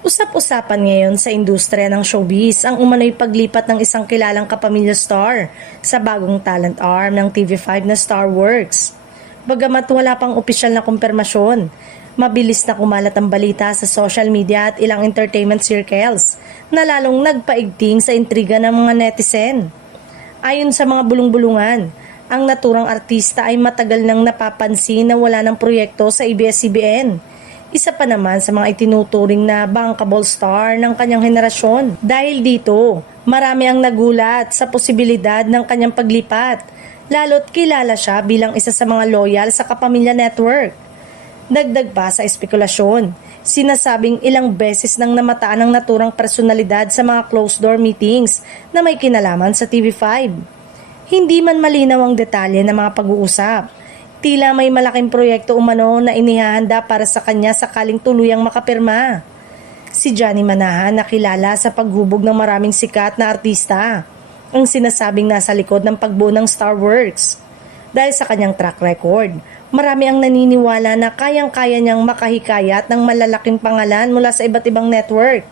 Usap-usapan ngayon sa industriya ng showbiz ang umano'y paglipat ng isang kilalang kapamilya star sa bagong talent arm ng TV5 na Starworks. Bagamat wala pang opisyal na kumpirmasyon, mabilis na kumalat ang balita sa social media at ilang entertainment circles na lalong nagpaigting sa intriga ng mga netizen. Ayon sa mga bulong-bulungan, ang naturang artista ay matagal nang napapansin na wala ng proyekto sa ABS-CBN. Isa pa naman sa mga itinuturing na bankable star ng kanyang henerasyon. Dahil dito, marami ang nagulat sa posibilidad ng kanyang paglipat, lalo't kilala siya bilang isa sa mga loyal sa Kapamilya Network. Dagdag pa sa espekulasyon, sinasabing ilang beses nang namataan ang naturang personalidad sa mga closed-door meetings na may kinalaman sa TV5. Hindi man malinaw ang detalye ng mga pag-uusap. Tila may malaking proyekto umano na inihahanda para sa kanya sakaling tuluyang makapirma. Si Johnny Manahan na kilala sa paghubog ng maraming sikat na artista, ang sinasabing nasa likod ng pagbuo ng Starworks. Dahil sa kanyang track record, marami ang naniniwala na kayang-kaya niyang makahikayat ng malalaking pangalan mula sa iba't ibang network.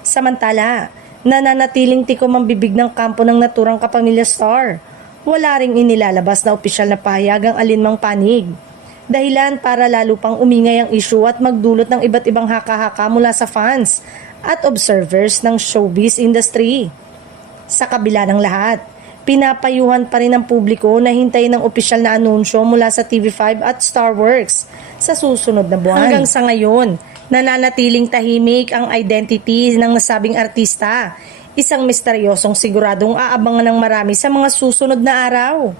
Samantala, nananatiling tikom ang bibig ng kampo ng naturang kapamilya star. Wala ring inilalabas na opisyal na pahayag ang alinmang panig. Dahilan para lalo pang umingay ang issue at magdulot ng iba't ibang haka-haka mula sa fans at observers ng showbiz industry. Sa kabila ng lahat, pinapayuhan pa rin ng publiko na hintayin ng opisyal na anunsyo mula sa TV5 at Starworks sa susunod na buwan. Hanggang sa ngayon, nananatiling tahimik ang identity ng nasabing artista. Isang misteryosong siguradong aabangan ng marami sa mga susunod na araw.